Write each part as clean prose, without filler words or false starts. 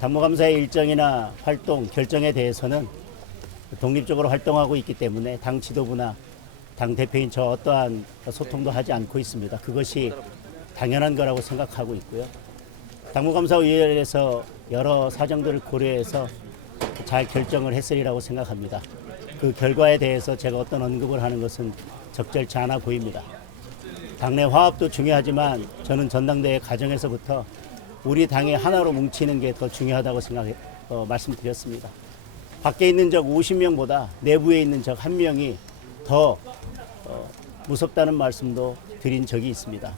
당무감사의 일정이나 활동, 결정에 대해서는 독립적으로 활동하고 있기 때문에 당 지도부나 당 대표인 저 어떠한 소통도 하지 않고 있습니다. 그것이 당연한 거라고 생각하고 있고요. 당무감사위원회에서 여러 사정들을 고려해서 잘 결정을 했으리라고 생각합니다. 그 결과에 대해서 제가 어떤 언급을 하는 것은 적절치 않아 보입니다. 당내 화합도 중요하지만 저는 전당대회 과정에서부터 우리 당이 하나로 뭉치는 게 더 중요하다고 말씀드렸습니다. 밖에 있는 적 50명보다 내부에 있는 적 1명이 더 무섭다는 말씀도 드린 적이 있습니다.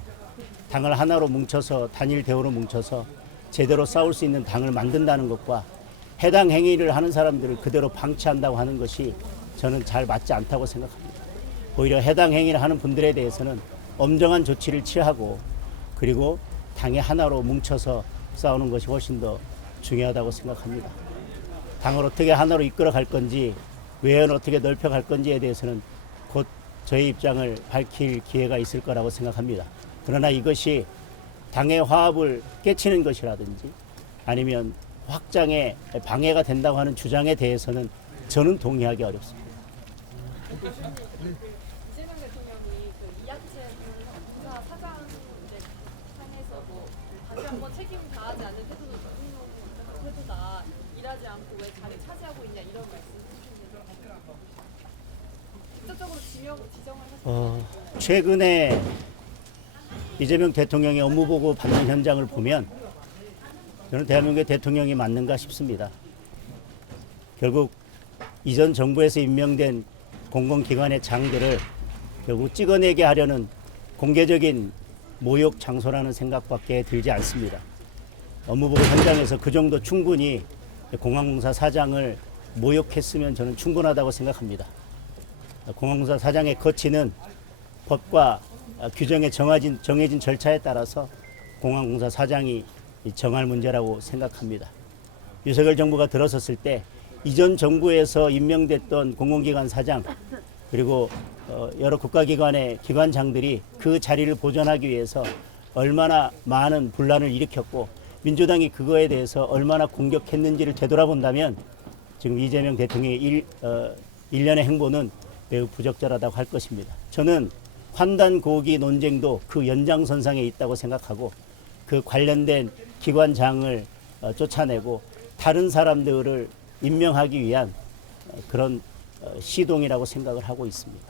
당을 하나로 뭉쳐서 단일 대우로 뭉쳐서 제대로 싸울 수 있는 당을 만든다는 것과 해당 행위를 하는 사람들을 그대로 방치한다고 하는 것이 저는 잘 맞지 않다고 생각합니다. 오히려 해당 행위를 하는 분들에 대해서는 엄정한 조치를 취하고 그리고 당이 하나로 뭉쳐서 싸우는 것이 훨씬 더 중요하다고 생각합니다. 당을 어떻게 하나로 이끌어 갈 건지 외연을 어떻게 넓혀 갈 건지에 대해서는 곧 저의 입장을 밝힐 기회가 있을 거라고 생각합니다. 그러나 이것이 당의 화합을 깨치는 것이라든지 아니면 확장에 방해가 된다고 하는 주장에 대해서는 저는 동의하기 어렵습니다. 이재명 대통령이 그 이하채 공사 사장 상에서 뭐 다시 한번 책임 다하지 않는 태도는 대통령 태도다. 일하지 않고 왜 자리 차지하고 있냐 이런 말씀을 직접적으로 지정을 하셨어요. 최근에 이재명 대통령의 업무보고 받는 현장을 보면 저는 대한민국의 대통령이 맞는가 싶습니다. 결국 이전 정부에서 임명된 공공기관의 장들을 결국 찍어내게 하려는 공개적인 모욕 장소라는 생각밖에 들지 않습니다. 업무보고 현장에서 그 정도 충분히 공항공사 사장을 모욕했으면 저는 충분하다고 생각합니다. 공항공사 사장의 거치는 법과 규정에 정해진 절차에 따라서 공항공사 사장이 정할 문제라고 생각합니다. 윤석열 정부가 들어섰을 때 이전 정부에서 임명됐던 공공기관 사장 그리고 여러 국가기관의 기관장들이 그 자리를 보존하기 위해서 얼마나 많은 분란을 일으켰고 민주당이 그거에 대해서 얼마나 공격했는지를 되돌아본다면 지금 이재명 대통령의 일련의 행보는 매우 부적절하다고 할 것입니다. 저는 환단 고기 논쟁도 그 연장선상에 있다고 생각하고 그 관련된 기관장을 쫓아내고 다른 사람들을 임명하기 위한 그런 시동이라고 생각을 하고 있습니다.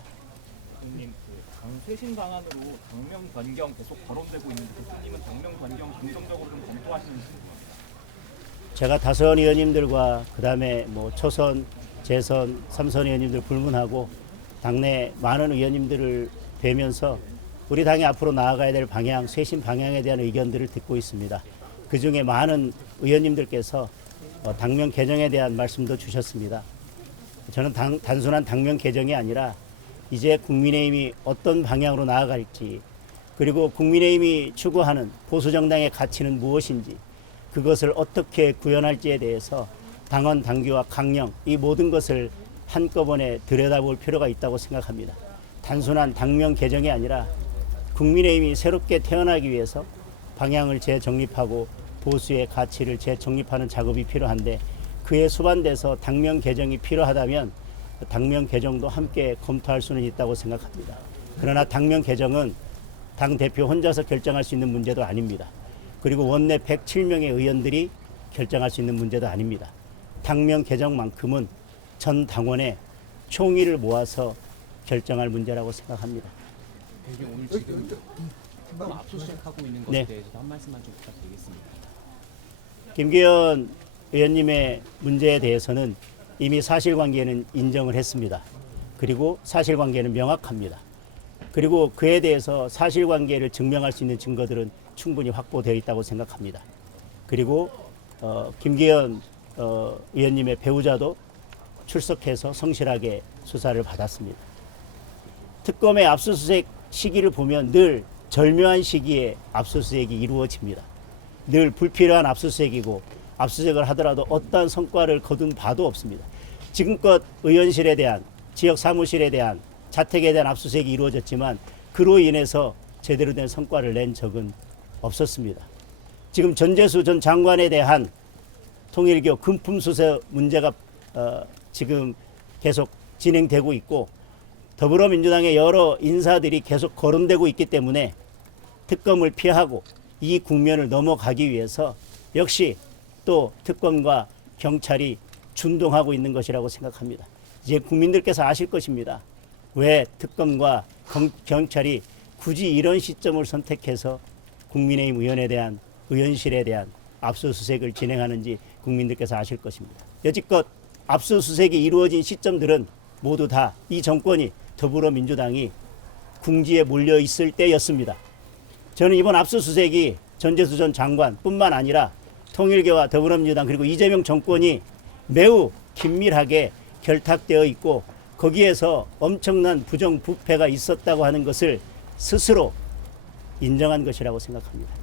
대통령님, 당 쇄신 방안으로 당명 변경 계속 거론되고 있는데 대통령님은 당명 변경 긍정적으로 좀 검토하시는지 궁금합니다. 제가 다선 의원님들과 그다음에 뭐 초선, 재선, 삼선 의원님들 불문하고 당내 많은 의원님들을 뵈면서 우리 당이 앞으로 나아가야 될 방향, 쇄신 방향에 대한 의견들을 듣고 있습니다. 그중에 많은 의원님들께서 당명 개정에 대한 말씀도 주셨습니다. 저는 단순한 당명 개정이 아니라 이제 국민의힘이 어떤 방향으로 나아갈지 그리고 국민의힘이 추구하는 보수정당의 가치는 무엇인지 그것을 어떻게 구현할지에 대해서 당원, 당규와 강령 이 모든 것을 한꺼번에 들여다볼 필요가 있다고 생각합니다. 단순한 당명 개정이 아니라 국민의힘이 새롭게 태어나기 위해서 방향을 재정립하고 보수의 가치를 재정립하는 작업이 필요한데 그에 수반돼서 당명 개정이 필요하다면 당명 개정도 함께 검토할 수는 있다고 생각합니다. 그러나 당명 개정은 당대표 혼자서 결정할 수 있는 문제도 아닙니다. 그리고 원내 107명의 의원들이 결정할 수 있는 문제도 아닙니다. 당명 개정만큼은 전 당원의 총의를 모아서 결정할 문제라고 생각합니다. 오늘 지금 압수수색하고 있는 것에 대해서 한 말씀만 좀 부탁드리겠습니다. 김기현 의원님의 문제에 대해서는 이미 사실관계는 인정을 했습니다. 그리고 사실관계는 명확합니다. 그리고 그에 대해서 사실관계를 증명할 수 있는 증거들은 충분히 확보되어 있다고 생각합니다. 그리고 김기현 의원님의 배우자도 출석해서 성실하게 수사를 받았습니다. 특검의 압수수색 시기를 보면 늘 절묘한 시기에 압수수색이 이루어집니다. 늘 불필요한 압수수색이고 압수수색을 하더라도 어떠한 성과를 거둔 바도 없습니다. 지금껏 의원실에 대한 지역 사무실에 대한 자택에 대한 압수수색이 이루어졌지만 그로 인해서 제대로 된 성과를 낸 적은 없었습니다. 지금 전재수 전 장관에 대한 통일교 금품수수 문제가 지금 계속 진행되고 있고 더불어민주당의 여러 인사들이 계속 거론되고 있기 때문에 특검을 피하고 이 국면을 넘어가기 위해서 역시 또 특검과 경찰이 준동하고 있는 것이라고 생각합니다. 이제 국민들께서 아실 것입니다. 왜 특검과 경찰이 굳이 이런 시점을 선택해서 국민의힘 의원에 대한 의원실에 대한 압수수색을 진행하는지 국민들께서 아실 것입니다. 여지껏 압수수색이 이루어진 시점들은 모두 다 이 정권이 더불어민주당이 궁지에 몰려 있을 때였습니다. 저는 이번 압수수색이 전재수 전 장관뿐만 아니라 통일교와 더불어민주당 그리고 이재명 정권이 매우 긴밀하게 결탁되어 있고 거기에서 엄청난 부정부패가 있었다고 하는 것을 스스로 인정한 것이라고 생각합니다.